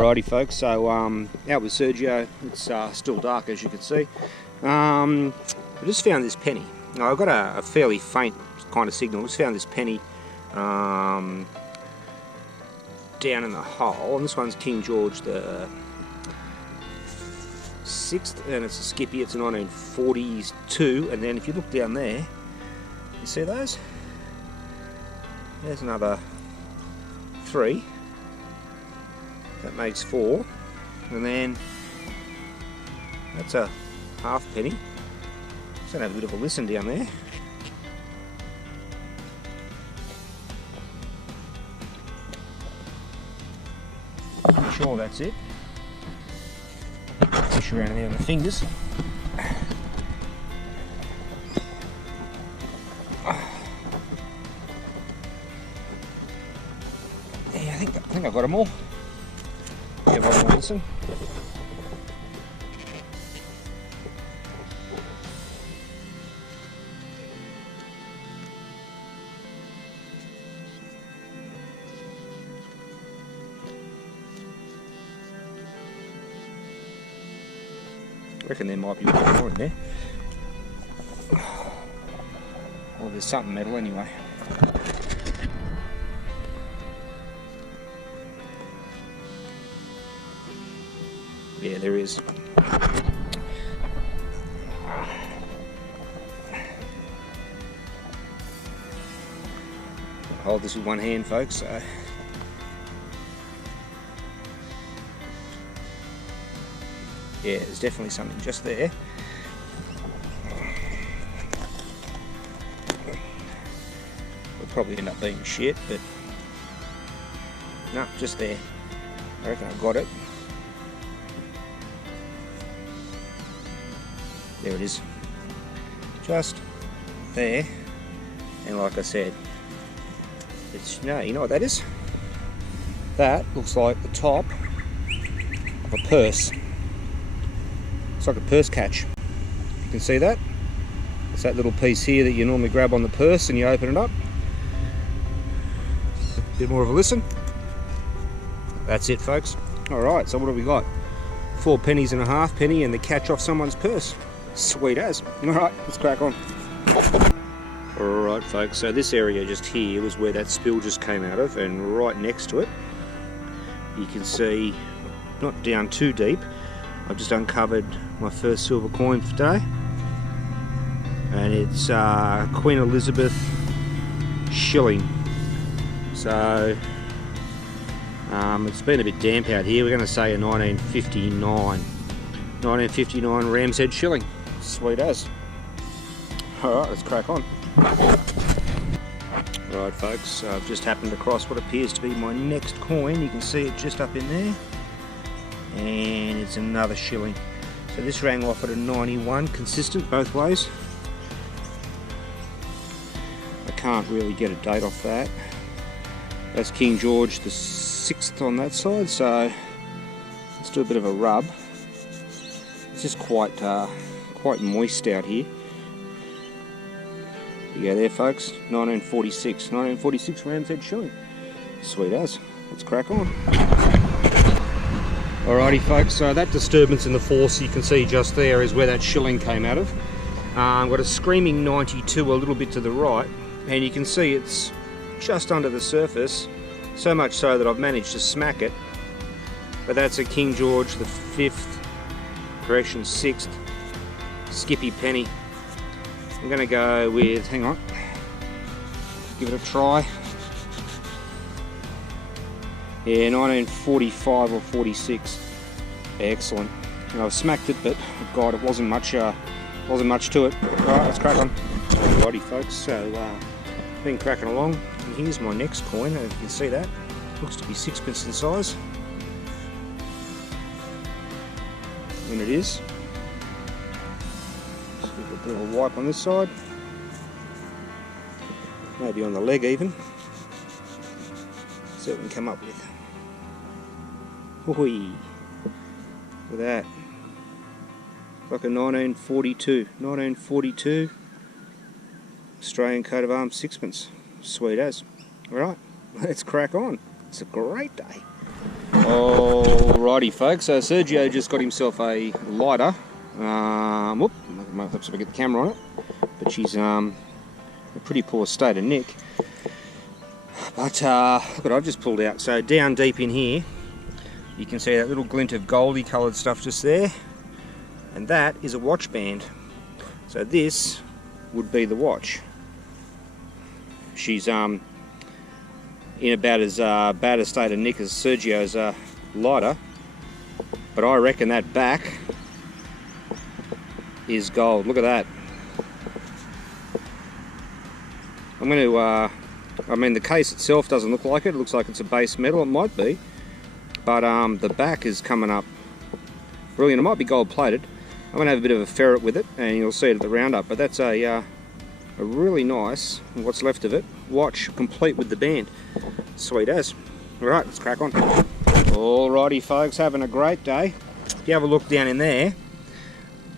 Alrighty folks, so out with Sergio. It's still dark as you can see. I just found this penny. I've got a fairly faint kind of signal. I just found this penny down in the hole, and this one's King George the 6th, and it's a skippy. It's a 1942, and then if you look down there, you see those? There's another 3. That makes 4, and then that's a half penny. Just gonna have a bit of a listen down there. I'm sure that's it. Push around there on the fingers. Yeah, I think I've got them all. Give one more listen. I reckon there might be a bit more in there. Well, there's something metal anyway. Yeah, there is. Hold this with one hand, folks. So. Yeah, there's definitely something just there. It'll probably end up being shit, but no, just there. I reckon I've got it. There it is, just there, and like I said, it's, no, you know what that is? That looks like the top of a purse. It's like a purse catch. You can see that? It's that little piece here that you normally grab on the purse and you open it up. Bit more of a listen. That's it, folks. Alright, so what have we got? 4 pennies and a half penny and the catch off someone's purse. Sweet as. Alright, let's crack on. Alright folks, so this area just here was where that spill just came out of, and right next to it you can see, not down too deep, I've just uncovered my first silver coin for today, and it's Queen Elizabeth shilling. So it's been a bit damp out here. We're going to say a 1959 ram's head shilling. Sweet as. Alright, let's crack on. Right folks, I've just happened across what appears to be my next coin. You can see it just up in there, and it's another shilling. So this rang off at a 91, consistent both ways. I can't really get a date off that. That's King George the 6th on that side, so let's do a bit of a rub. It's just quite moist out here. You go there folks, 1946 ram's head shilling. Sweet as. Let's crack on. Alrighty folks, so that disturbance in the force you can see just there is where that shilling came out of. I've got a screaming 92 a little bit to the right, and you can see it's just under the surface, so much so that I've managed to smack it. But that's a King George the 5th, correction 6th, skippy penny. I'm going to go with, hang on, give it a try. Yeah, 1945 or 46. Excellent. And I've smacked it, but God, it wasn't much to it. Alright, let's crack on. Alrighty folks, so been cracking along, and here's my next coin. You can see that. Looks to be 6pence in size. And it is. A bit of a wipe on this side, maybe on the leg even. See what we can come up with. Hoi! Look at that. Like a 1942 Australian coat of arms 6pence. Sweet as. Alright, let's crack on. It's a great day. Alrighty folks, so Sergio just got himself a lighter. Whoop, I might have to get the camera on it, but she's a pretty poor state of nick. But look what I've just pulled out. So down deep in here, you can see that little glint of goldy coloured stuff just there, and that is a watch band. So this would be the watch. She's in about as bad a state of nick as Sergio's lighter, but I reckon that back is gold. Look at that. I'm going to, I mean the case itself doesn't look like it. It looks like it's a base metal. It might be, but the back is coming up brilliant. It might be gold plated. I'm going to have a bit of a ferret with it and you'll see it at the roundup, but that's a really nice, what's left of it, watch complete with the band. Sweet as. Alright, let's crack on. Alrighty folks, having a great day. If you have a look down in there,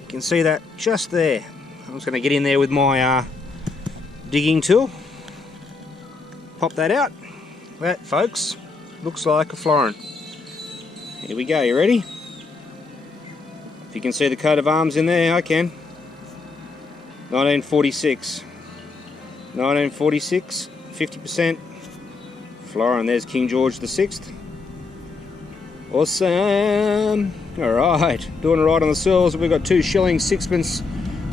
you can see that just there. I'm just going to get in there with my digging tool. Pop that out. That, folks, looks like a florin. Here we go, you ready? If you can see the coat of arms in there, I can. 1946. 1946, 50%. Florin, there's King George VI. Awesome. Alright, doing it right on the sills. We've got 2 shillings, 6pence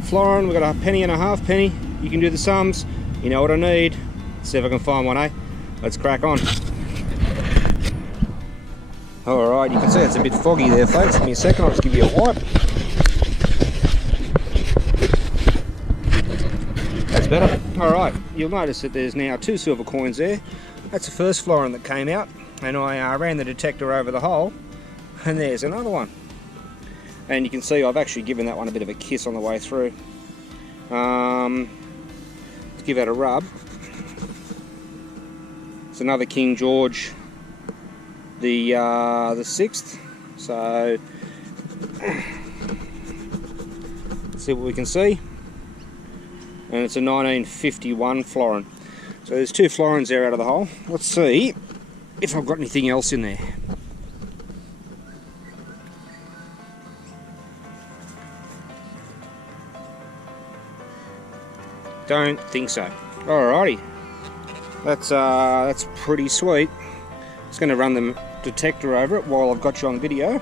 florin. We've got a penny and a half penny. You can do the sums. You know what I need. Let's see if I can find one, eh? Let's crack on. Alright, you can see it's a bit foggy there, folks. Give me a second, I'll just give you a wipe. That's better. Alright, you'll notice that there's now 2 silver coins there. That's the first florin that came out, and I ran the detector over the hole, and there's another one. And you can see I've actually given that one a bit of a kiss on the way through. Let's give that a rub. It's another King George the 6th. So let's see what we can see. And it's a 1951 florin. So there's 2 florins there out of the hole. Let's see if I've got anything else in there. Don't think so. Alrighty, that's pretty sweet. Just going to run the detector over it while I've got you on video.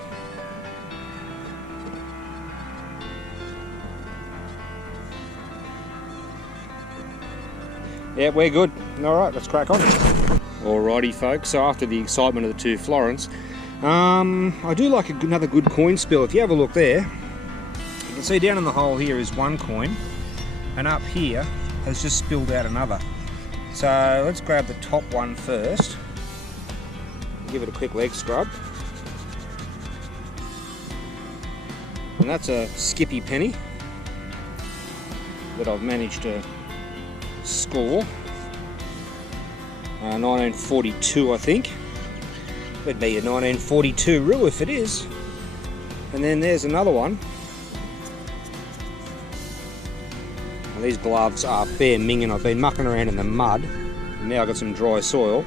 Yeah, we're good. Alright, let's crack on. Alrighty folks, so after the excitement of the 2 florins, I do like another good coin spill. If you have a look there, you can see down in the hole here is 1 coin, and up here has just spilled out another. So let's grab the top one first, give it a quick leg scrub. And that's a Skippy penny that I've managed to score. 1942 I think. Would be a 1942 rue if it is. And then there's another one. Now these gloves are bare minging. I've been mucking around in the mud and now I've got some dry soil.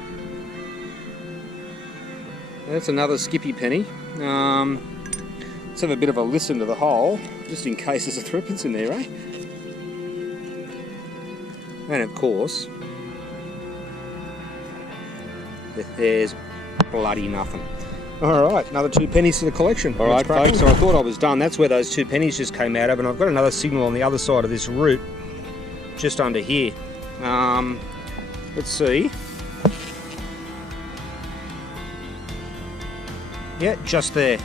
That's another Skippy penny. Let's have a bit of a listen to the hole, just in case there's a threepence in there, eh? And of course, there's bloody nothing. Alright, another 2 pennies to the collection. Alright folks, so I thought I was done. That's where those 2 pennies just came out of, and I've got another signal on the other side of this root, just under here. Let's see. Yeah, just there.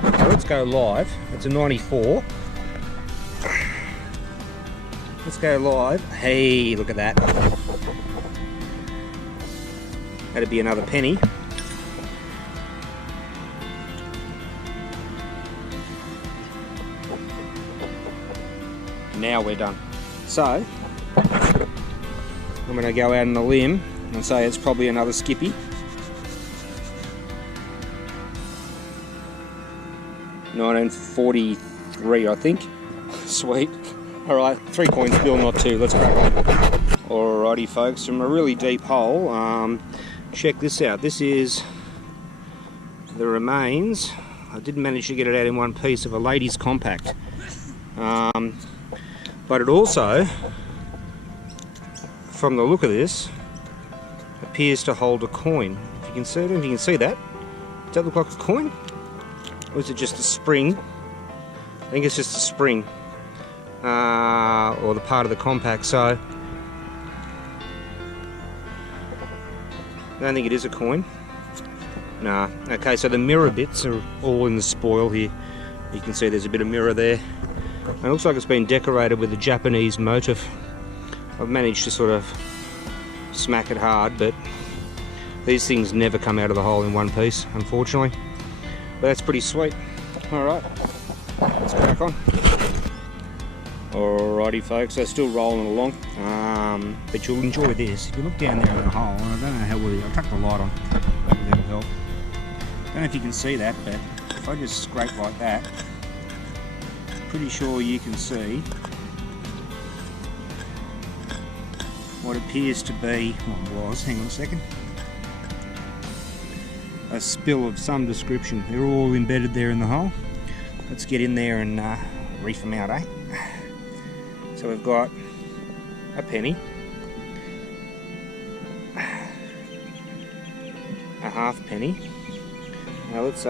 So let's go live. It's a 94. Let's go live. Hey, look at that. That'd be another penny. Now we're done. So, I'm going to go out on a limb and say it's probably another Skippy. $1943, I think. Sweet. Alright, 3 coins bill, not 2. Let's crack on. Alrighty folks, from a really deep hole, check this out. This is the remains, I didn't manage to get it out in one piece, of a ladies compact. But it also, from the look of this, appears to hold a coin. If you can see it, if you can see that, does that look like a coin? Or is it just a spring? I think it's just a spring, or the part of the compact. So I don't think it is a coin. Nah. Okay, so the mirror bits are all in the spoil here. You can see there's a bit of mirror there. And it looks like it's been decorated with a Japanese motif. I've managed to sort of smack it hard, but these things never come out of the hole in one piece, unfortunately. But that's pretty sweet. Alright, let's crack on. Alrighty folks, they're still rolling along, but you'll enjoy this. If you look down there in the hole, and I don't know how well, I'll tuck the light on, maybe that'll help. I don't know if you can see that, but if I just scrape like that, pretty sure you can see what appears to be, hang on a second, a spill of some description. They're all embedded there in the hole. Let's get in there and reef them out, eh? So we've got a penny, a half penny. Now let's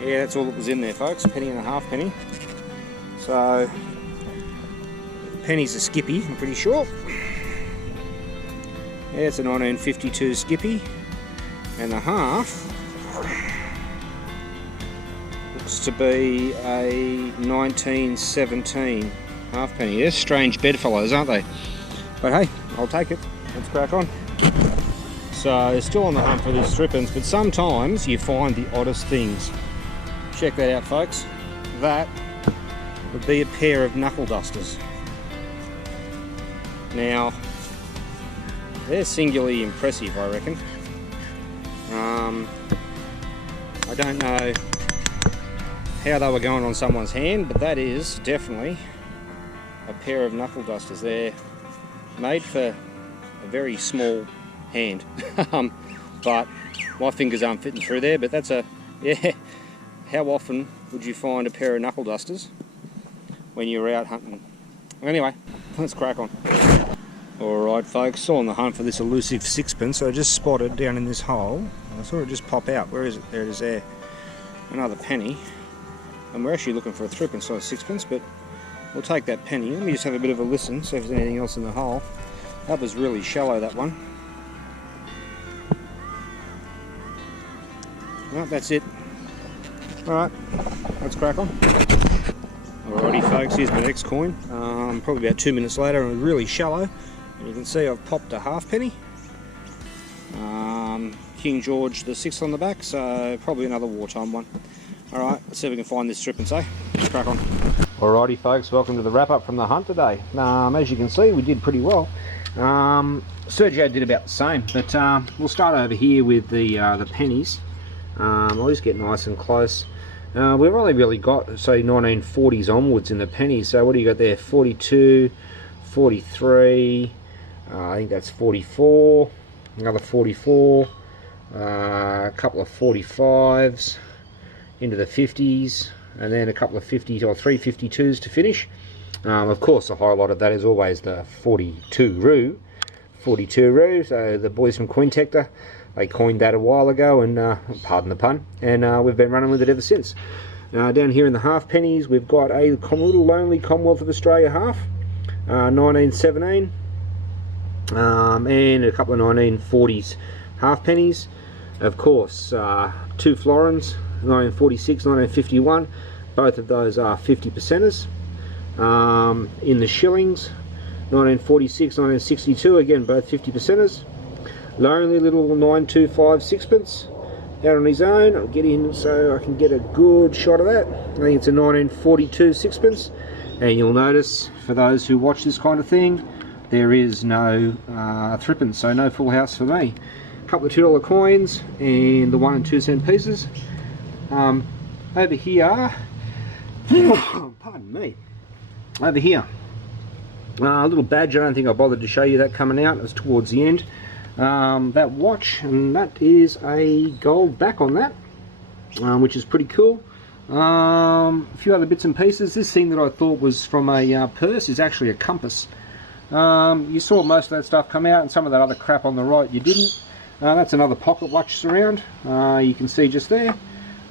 yeah, that's all that was in there folks, a penny and a half penny. So penny's a skippy, I'm pretty sure. Yeah, it's a 1952 skippy, and the half looks to be a 1917 halfpenny. They're strange bedfellows, aren't they? But hey, I'll take it. Let's crack on. So they're still on the hunt for these strippings, but sometimes you find the oddest things. Check that out folks. That would be a pair of knuckle dusters. Now, they're singularly impressive, I reckon. I don't know how they were going on someone's hand, but that is definitely a pair of knuckle dusters. They're made for a very small hand, but my fingers aren't fitting through there. But that's a, yeah, how often would you find a pair of knuckle dusters when you're out hunting? Anyway, let's crack on. Alright folks, still on the hunt for this elusive sixpence. I just spotted down in this hole. I saw it just pop out. Where is it? There it is there. Another penny. And we're actually looking for a threepence, not a sixpence, but we'll take that penny. Let me just have a bit of a listen, see if there's anything else in the hole. That was really shallow, that one. Well, that's it. Alright, let's crack on. Alrighty folks, here's my next coin. Probably about 2 minutes later, and it was really shallow. And you can see I've popped a half penny. King George the 6th on the back, so probably another wartime one. Alright, let's see if we can find this strippence, eh? Let's crack on. Alrighty folks, welcome to the wrap up from the hunt today. As you can see, we did pretty well. Sergio did about the same, but we'll start over here with the pennies. I'll just get nice and close. We've only really got, say, 1940s onwards in the pennies. So what do you got there? 42, 43, I think that's 44, another 44, a couple of 45s, into the 50s, and then a couple of 50s or 3 52s to finish. Of course, the highlight of that is always the 42 Roo. So the boys from Cointector, they coined that a while ago, and pardon the pun, and we've been running with it ever since. Down here in the half pennies, we've got a little lonely Commonwealth of Australia half, 1917, and a couple of 1940s half pennies. Of course, 2 florins, 1946, 1951. Both of those are 50 percenters. In the shillings, 1946, 1962, again both 50 percenters. Lonely little 925 sixpence out on his own. I'll get in so I can get a good shot of that. I think it's a 1942 sixpence, and you'll notice, for those who watch this kind of thing, there is no threepence, so no full house for me. A couple of $2 coins and the 1 and 2 cent pieces. Over here, pardon me, over here, a little badge. I don't think I bothered to show you that coming out. It was towards the end. that watch, and that is a gold back on that, which is pretty cool. A few other bits and pieces. This thing that I thought was from a purse is actually a compass. You saw most of that stuff come out, and some of that other crap on the right you didn't. That's another pocket watch surround, you can see just there.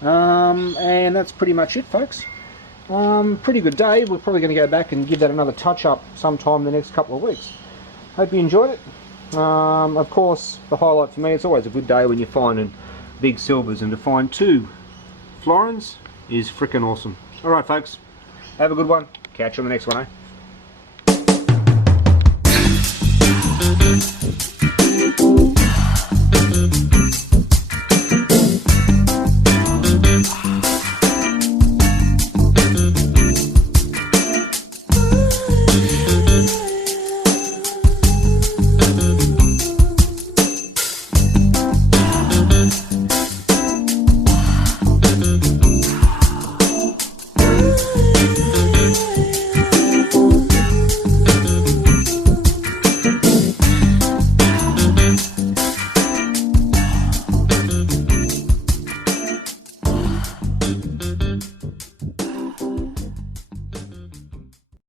And that's pretty much it, folks. Pretty good day. We're probably going to go back and give that another touch up sometime in the next couple of weeks. Hope you enjoyed it. Of course, the highlight for me, it's always a good day when you're finding big silvers, and to find 2 florins is freaking awesome. Alright folks, have a good one. Catch you on the next one, eh?